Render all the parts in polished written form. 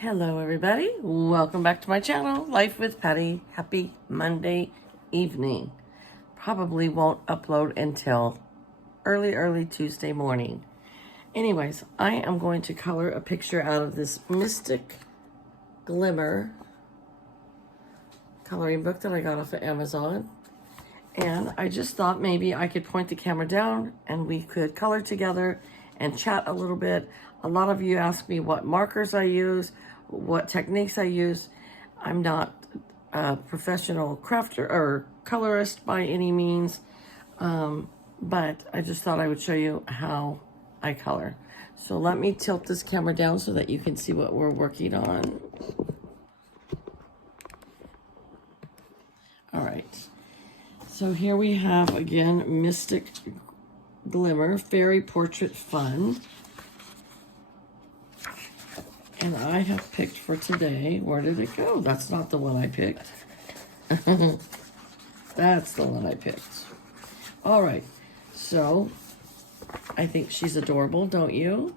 Hello everybody, welcome back to my channel, Life with Patty. Happy Monday evening. Probably won't upload until early Tuesday morning. Anyways, I am going to color a picture out of this Mystic Glimmer coloring book that I got off of Amazon. And I just thought maybe I could point the camera down and we could color together and chat a little bit. A lot of you ask me what markers I use, what techniques I use. I'm not a professional crafter or colorist by any means, but I just thought I would show you how I color. So let me tilt this camera down so that you can see what we're working on. All right. So here we have, again, Mystic Glimmer Fairy Portrait Fun. And I have picked for today, where did it go? That's not the one I picked. That's the one I picked. All right, so I think she's adorable, don't you?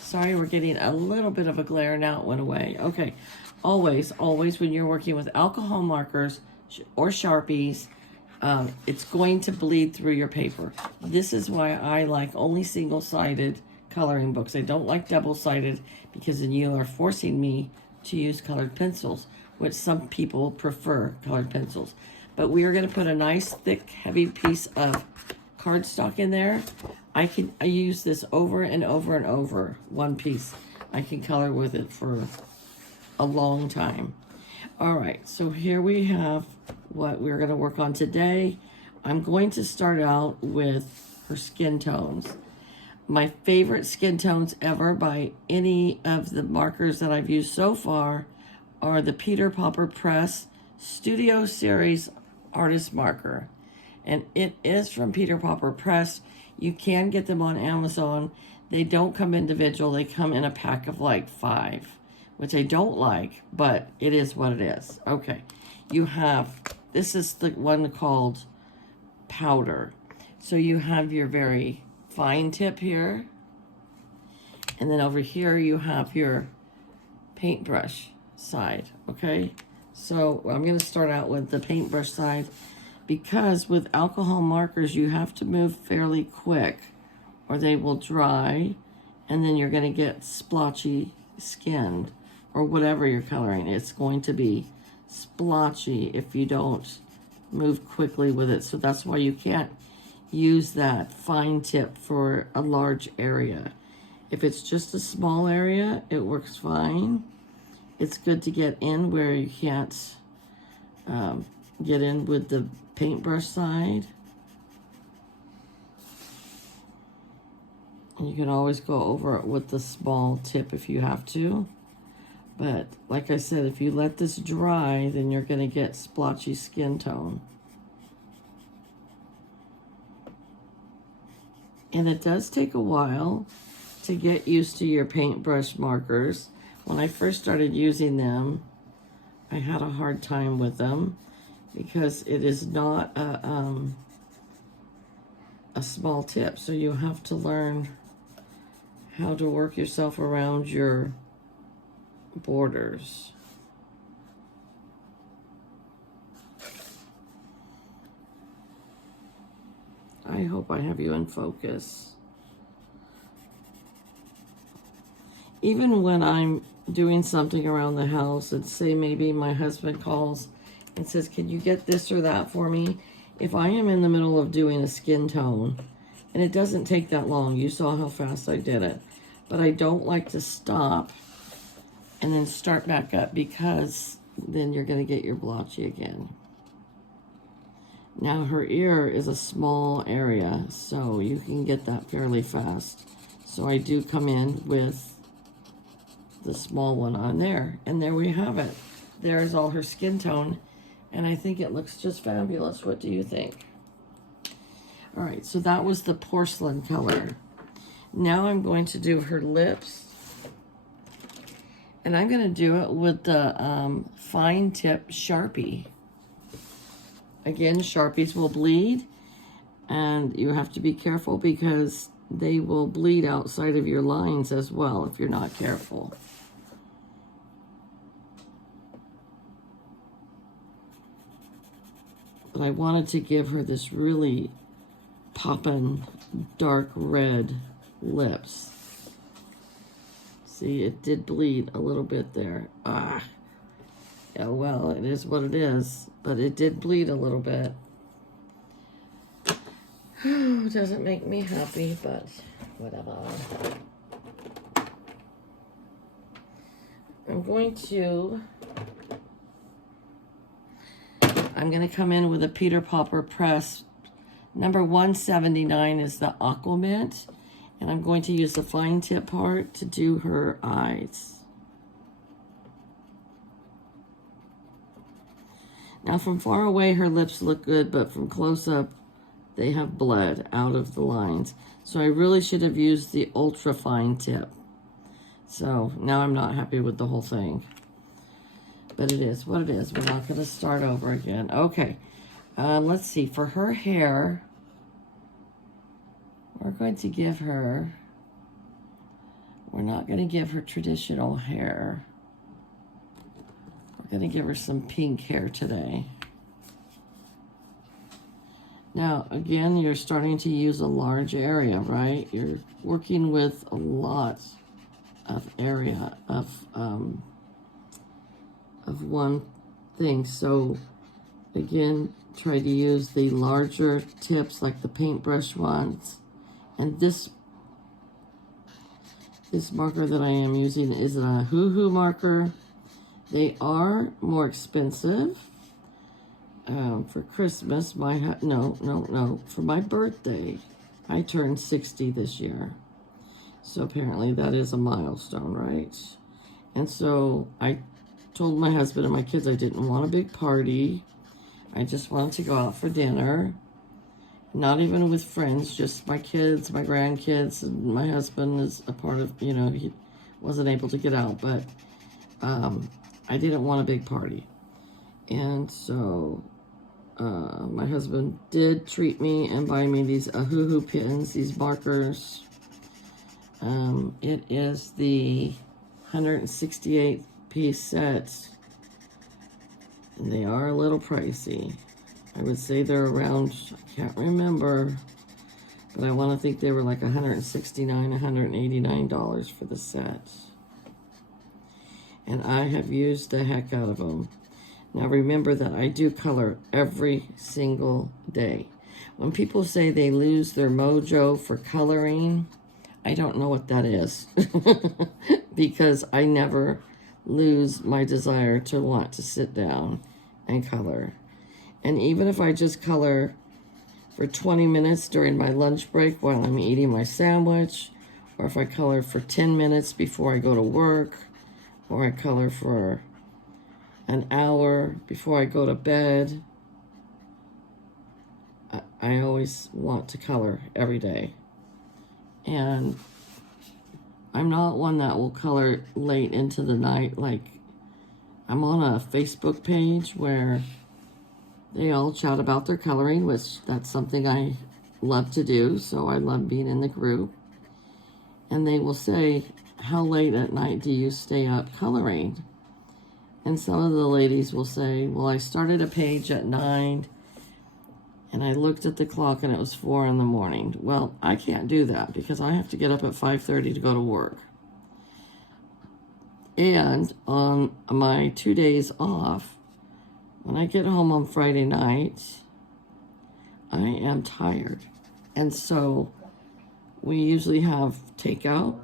Sorry, we're getting a little bit of a glare now. It went away. Okay, always when you're working with alcohol markers or Sharpies, it's going to bleed through your paper. This is why I like only single-sided coloring books. I don't like double-sided because then you are forcing me to use colored pencils, which some people prefer colored pencils. But we are going to put a nice, thick, heavy piece of cardstock in there. I use this over and over and over, one piece. I can color with it for a long time. All right, so here we have what we're going to work on today. I'm going to start out with her skin tones. My favorite skin tones ever by any of the markers that I've used so far are the Peter Popper Press Studio Series Artist Marker. And it is from Peter Popper Press. You can get them on Amazon. They don't come individual. They come in a pack of like 5, which I don't like, but it is what it is. Okay, you have, this is the one called Powder. So you have your very fine tip here, and then over here you have your paintbrush side. Okay, so I'm going to start out with the paintbrush side because with alcohol markers you have to move fairly quick or they will dry and then you're going to get splotchy skinned, or whatever you're coloring. It's going to be splotchy if you don't move quickly with it. So that's why you can't use that fine tip for a large area. If it's just a small area, it works fine. It's good to get in where you can't get in with the paintbrush side. And you can always go over it with the small tip if you have to. But like I said, if you let this dry, then you're going to get splotchy skin tone. And it does take a while to get used to your paintbrush markers. When I first started using them, I had a hard time with them because it is not a small tip. So you have to learn how to work yourself around your borders. I hope I have you in focus. Even when I'm doing something around the house, and say maybe my husband calls and says, can you get this or that for me? If I am in the middle of doing a skin tone, and it doesn't take that long, you saw how fast I did it, but I don't like to stop and then start back up because then you're going to get your blotchy again. Now her ear is a small area, so you can get that fairly fast. So I do come in with the small one on there, and there we have it. There's all her skin tone, and I think it looks just fabulous. What do you think? All right, so that was the porcelain color. Now I'm going to do her lips. And I'm going to do it with the fine tip Sharpie. Again, Sharpies will bleed, and you have to be careful because they will bleed outside of your lines as well if you're not careful. but I wanted to give her this really poppin' dark red lips. See, it did bleed a little bit there. Ah, yeah, well, it is what it is, but it did bleed a little bit. Doesn't make me happy, but whatever. I'm going to come in with a Peter Popper press. Number 179 is the Aqua Mint, and I'm going to use the fine tip part to do her eyes. Now from far away her lips look good, but from close up they have bled out of the lines. So I really should have used the ultra fine tip. So now I'm not happy with the whole thing. But it is what it is. We're not going to start over again. Okay. Let's see. For her hair, we're going to give her... We're not going to give her traditional hair. We're going to give her some pink hair today. Now, again, you're starting to use a large area, right? You're working with a lot of area of one thing. So, again, try to use the larger tips like the paintbrush ones. And this marker that I am using is a Hoo-Hoo marker. They are more expensive. For Christmas, for my birthday, I turned 60 this year. So apparently that is a milestone, right? And so I told my husband and my kids I didn't want a big party. I just wanted to go out for dinner. Not even with friends, just my kids, my grandkids, and my husband is a part of, he wasn't able to get out, but I didn't want a big party. And so my husband did treat me and buy me these Hoo-Hoo pins, these markers. It is the 168 piece set, and they are a little pricey. I would say they're around, I can't remember, but I want to think they were like $169, $189 for the set. And I have used the heck out of them. Now remember that I do color every single day. When people say they lose their mojo for coloring, I don't know what that is. Because I never lose my desire to want to sit down and color. And even if I just color for 20 minutes during my lunch break while I'm eating my sandwich, or if I color for 10 minutes before I go to work, or I color for an hour before I go to bed, I always want to color every day. And I'm not one that will color late into the night. Like, I'm on a Facebook page where they all chat about their coloring, which that's something I love to do, so I love being in the group. And they will say, how late at night do you stay up coloring? And some of the ladies will say, well, I started a page at 9, and I looked at the clock and it was 4 in the morning. Well, I can't do that because I have to get up at 5:30 to go to work. And on my 2 days off, when I get home on Friday night, I am tired. And so we usually have takeout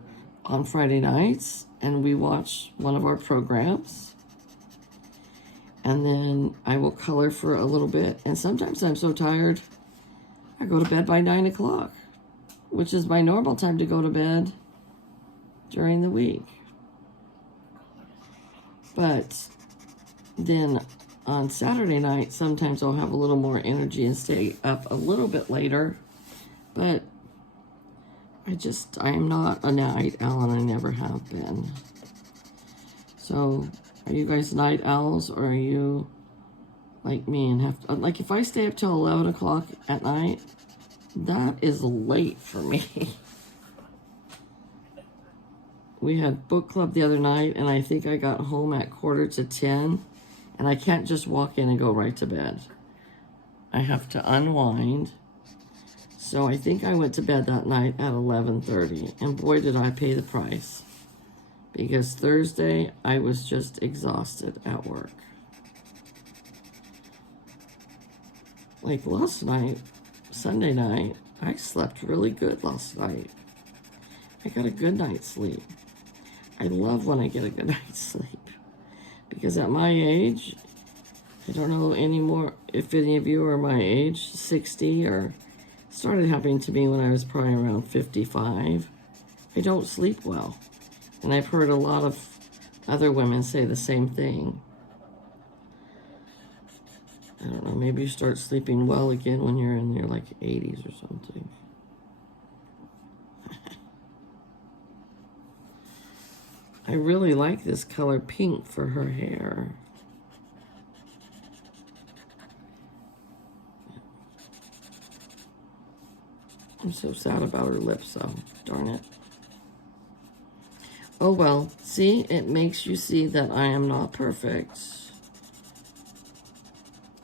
on Friday nights, and we watch one of our programs. And then I will color for a little bit. And sometimes I'm so tired, I go to bed by 9 o'clock, which is my normal time to go to bed during the week. But then on Saturday night, sometimes I'll have a little more energy and stay up a little bit later. But I am not a night owl, and I never have been. So, are you guys night owls, or are you like me and have to, like, if I stay up till 11 o'clock at night, that is late for me. We had book club the other night, and I think I got home at 9:45, and I can't just walk in and go right to bed. I have to unwind. So I think I went to bed that night at 11:30, and boy did I pay the price. Because Thursday, I was just exhausted at work. Like last night, Sunday night, I slept really good last night. I got a good night's sleep. I love when I get a good night's sleep. Because at my age, I don't know anymore if any of you are my age, 60, or started happening to me when I was probably around 55. I don't sleep well. And I've heard a lot of other women say the same thing. I don't know, maybe you start sleeping well again when you're in your like 80s or something. I really like this color pink for her hair. I'm so sad about her lips though, darn it. Oh well, see, it makes you see that I am not perfect.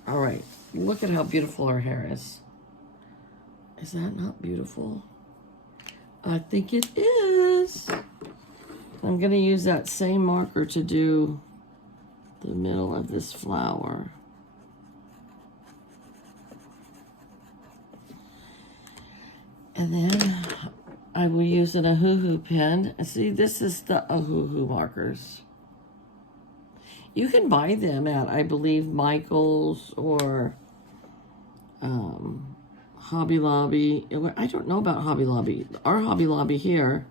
All right, look at how beautiful her hair is. Is that not beautiful? I think it is. I'm gonna use that same marker to do the middle of this flower. And then I will use an Ahuhu pen. See, this is the Ahuhu markers. You can buy them at, I believe, Michael's or Hobby Lobby. I don't know about Hobby Lobby. Our Hobby Lobby here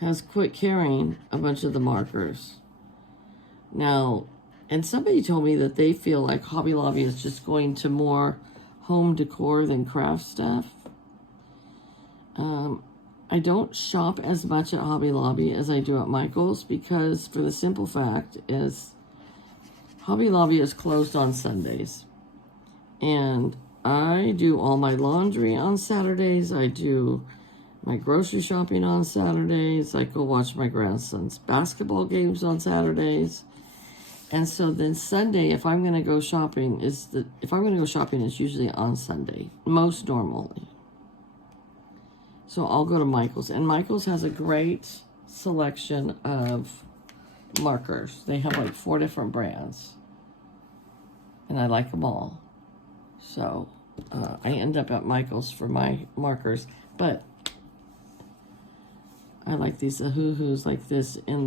has quit carrying a bunch of the markers. Now, and somebody told me that they feel like Hobby Lobby is just going to more home decor than craft stuff. I don't shop as much at Hobby Lobby as I do at Michael's because for the simple fact is Hobby Lobby is closed on Sundays. And I do all my laundry on Saturdays. I do my grocery shopping on Saturdays. I go watch my grandson's basketball games on Saturdays. And so then Sunday, if I'm going to go shopping, it's usually on Sunday, most normally. So I'll go to Michael's, and Michael's has a great selection of markers. They have like 4 different brands, and I like them all. So I end up at Michael's for my markers, but I like these Ahuhus like this in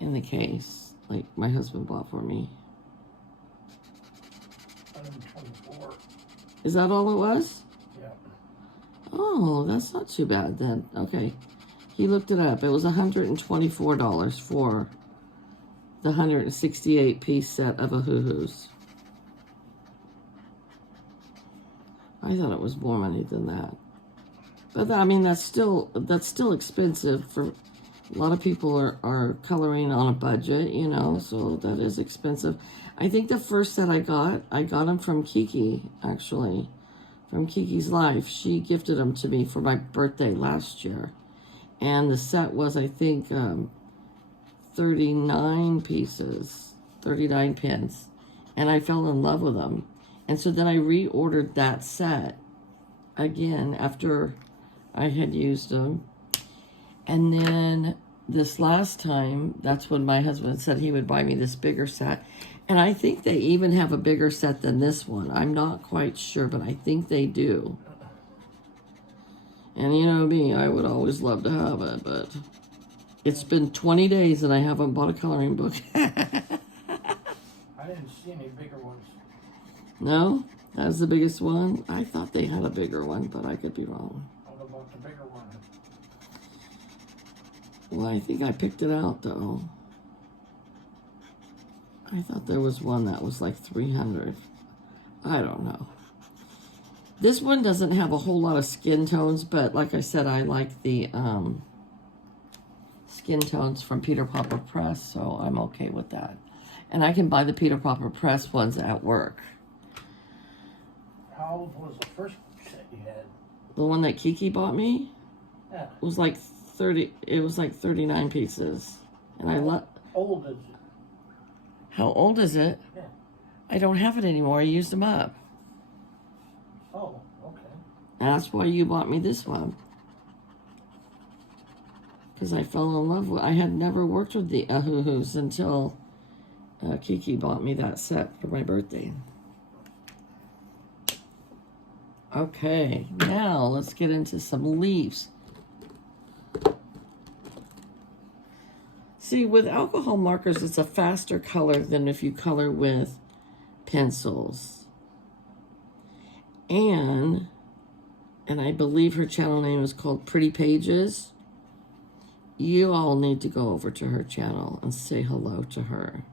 the case, like my husband bought for me. 124. Is that all it was? Yeah. Oh, that's not too bad then. Okay. He looked it up. It was $124 for the 168-piece set of Ahuhus. I thought it was more money than that. But I mean, that's still expensive for a lot of people are coloring on a budget, you know, so that is expensive. I think the first set I got them from Kiki, actually, from Kiki's Life. She gifted them to me for my birthday last year. And the set was, I think, 39 pieces, 39 pins. And I fell in love with them. And so then I reordered that set again after I had used them. And then this last time, that's when my husband said he would buy me this bigger set. And I think they even have a bigger set than this one. I'm not quite sure, but I think they do. And you know me, I would always love to have it, but it's been 20 days and I haven't bought a coloring book. I didn't see any bigger ones. No? That's the biggest one? I thought they had a bigger one, but I could be wrong. What about the bigger one? Well, I think I picked it out, though. I thought there was one that was like 300. I don't know. This one doesn't have a whole lot of skin tones, but like I said, I like the skin tones from Peter Popper Press, so I'm okay with that. And I can buy the Peter Popper Press ones at work. How old was the first set you had? The one that Kiki bought me? Yeah. Was like 30, it was like 39 pieces. And I love... How old is it? How old is it? Yeah. I don't have it anymore. I used them up. Oh, okay. That's why you bought me this one. Because I fell in love with. I had never worked with the Ahuhus until Kiki bought me that set for my birthday. Okay, now let's get into some leaves. See, with alcohol markers, it's a faster color than if you color with pencils. And I believe her channel name is called Pretty Pages. You all need to go over to her channel and say hello to her.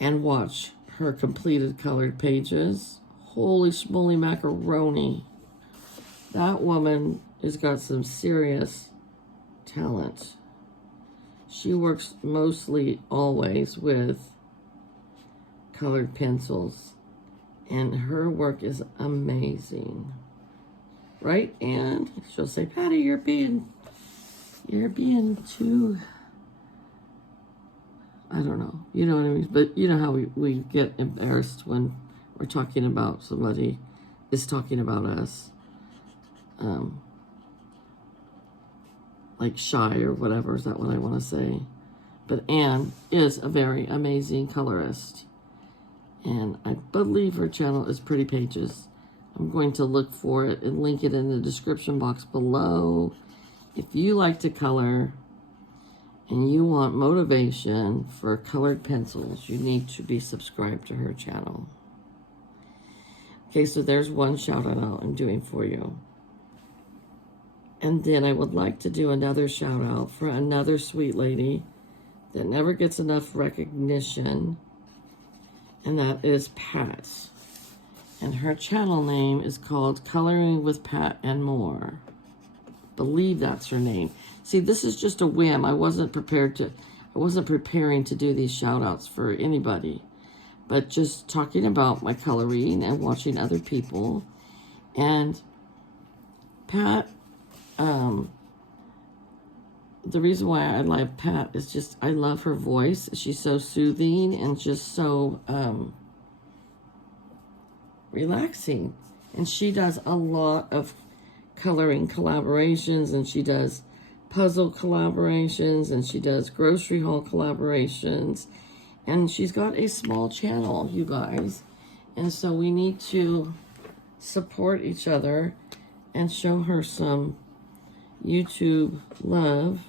And watch her completed colored pages. Holy smoly macaroni. That woman has got some serious talent. She works mostly always with colored pencils. And her work is amazing. Right? And she'll say, Patty, you're being too, I don't know. You know what I mean? But you know how we get embarrassed when we're talking about somebody is talking about us. Like shy or whatever, is that what I want to say? But Anne is a very amazing colorist. And I believe her channel is Pretty Pages. I'm going to look for it and link it in the description box below. If you like to color and you want motivation for colored pencils, you need to be subscribed to her channel. Okay, so there's one shout out I'm doing for you. And then I would like to do another shout out for another sweet lady that never gets enough recognition. And that is Pat. And her channel name is called Coloring with Pat and More. Believe that's her name. See, this is just a whim. I wasn't preparing to do these shout outs for anybody. But just talking about my coloring and watching other people. And Pat, the reason why I like Pat is just I love her voice. She's so soothing and just so relaxing. And she does a lot of coloring collaborations, and she does puzzle collaborations, and she does grocery haul collaborations. And she's got a small channel, you guys. And so we need to support each other and show her some YouTube love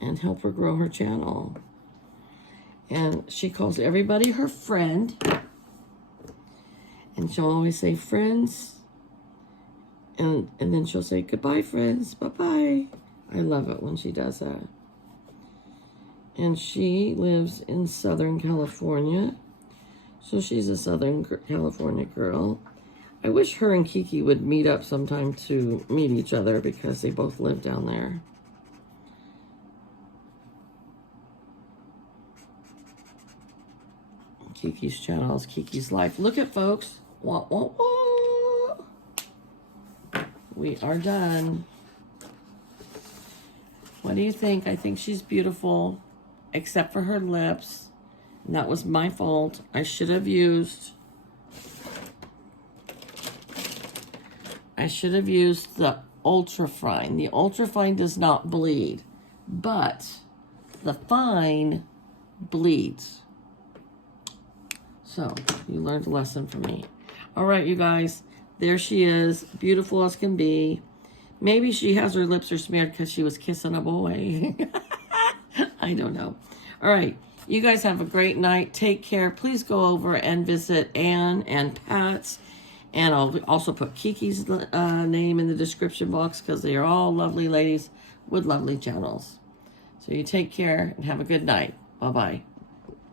and help her grow her channel. And she calls everybody her friend. And she'll always say friends. And then she'll say goodbye, friends. Bye-bye. I love it when she does that. And she lives in Southern California. So she's a Southern California girl. I wish her and Kiki would meet up sometime to meet each other because they both live down there. Kiki's channel is Kiki's Life. Look at folks. Wah, wah, wah. We are done. What do you think? I think she's beautiful, except for her lips. And that was my fault. I should have used the Ultra Fine. The Ultra Fine does not bleed, but the Fine bleeds. So, you learned a lesson from me. All right, you guys. There she is. Beautiful as can be. Maybe she has her lips are smeared because she was kissing a boy. I don't know. All right. You guys have a great night. Take care. Please go over and visit Anne and Pat's. And I'll also put Kiki's name in the description box because they are all lovely ladies with lovely channels. So you take care and have a good night. Bye-bye.